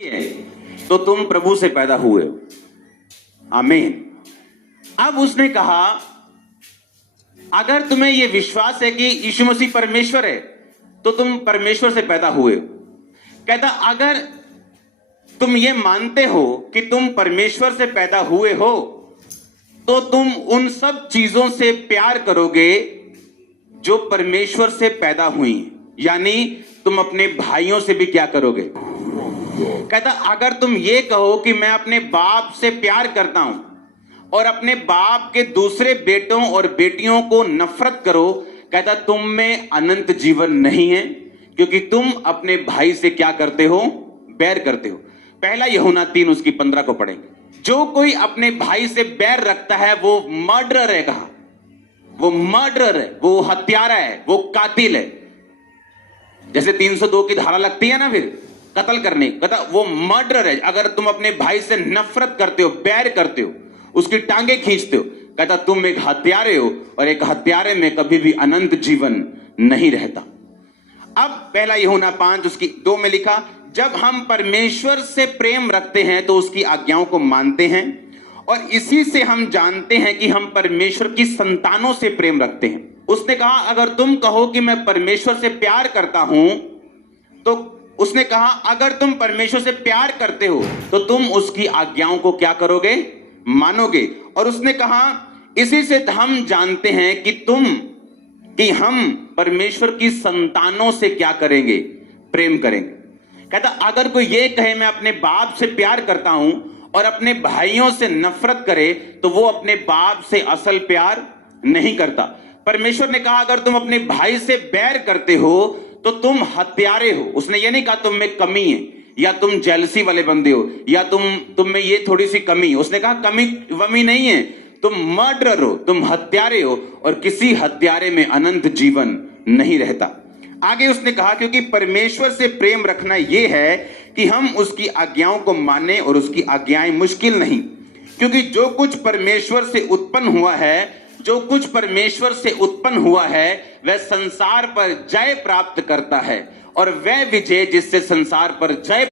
है तो तुम प्रभु से पैदा हुए हो। आमीन। अब उसने कहा अगर तुम्हें यह विश्वास है कि यीशु मसीह परमेश्वर है तो तुम परमेश्वर से पैदा हुए हो। कहता अगर तुम ये मानते हो कि तुम परमेश्वर से पैदा हुए हो तो तुम उन सब चीजों से प्यार करोगे जो परमेश्वर से पैदा हुई, यानी तुम अपने भाइयों से भी क्या करोगे। कहता अगर तुम ये कहो कि मैं अपने बाप से प्यार करता हूं और अपने बाप के दूसरे बेटों और बेटियों को नफरत करो, कहता तुम में अनंत जीवन नहीं है, क्योंकि तुम अपने भाई से क्या करते हो, बैर करते हो। पहला यूहन्ना 3 उसकी 15 को पढ़ेंगे। जो कोई अपने भाई से बैर रखता है वो मर्डरर है। कहा वो मर्डरर है, वो हत्यारा है, वो कातिल है। जैसे 302 की धारा लगती है ना फिर कत्ल करने, कहता वो मर्डरर है। अगर तुम अपने भाई से नफरत करते हो, बैर करते हो, उसकी टांगे खींचते हो, कहता तुम एक हत्यारे हो और एक हत्यारे में कभी भी अनंत जीवन नहीं रहता। अब पहला यूहन्ना 5 उसकी 2 में लिखा, जब हम परमेश्वर से प्रेम रखते हैं तो उसकी आज्ञाओं को मानते हैं और इसी से हम जानते हैं कि हम परमेश्वर की संतानों से प्रेम रखते हैं। उसने कहा अगर तुम कहो कि मैं परमेश्वर से प्यार करता हूं, तो उसने कहा अगर तुम परमेश्वर से प्यार करते हो तो तुम उसकी आज्ञाओं को क्या करोगे, मानोगे। और उसने कहा इसी से हम जानते हैं कि हम परमेश्वर की संतानों से क्या करेंगे, प्रेम करेंगे। कहता अगर कोई ये कहे मैं अपने बाप से प्यार करता हूं और अपने भाइयों से नफरत करे तो वो अपने बाप से असल प्यार नहीं करता। परमेश्वर ने कहा अगर तुम अपने भाई से बैर करते हो तो तुम हत्यारे हो। उसने ये नहीं कहा तुम में कमी है या तुम जेलसी वाले बंदे हो या तुम में ये थोड़ी सी कमी। उसने कहा कमी वमी नहीं है, तुम मर्डरर हो, तुम हत्यारे हो और किसी हत्यारे में अनंत जीवन नहीं रहता। आगे उसने कहा क्योंकि परमेश्वर से प्रेम रखना यह है कि हम उसकी आज्ञाओं को माने और उसकी आज्ञाएं मुश्किल नहीं, क्योंकि जो कुछ परमेश्वर से उत्पन्न हुआ है वह संसार पर जय प्राप्त करता है और वह विजय जिससे संसार पर जय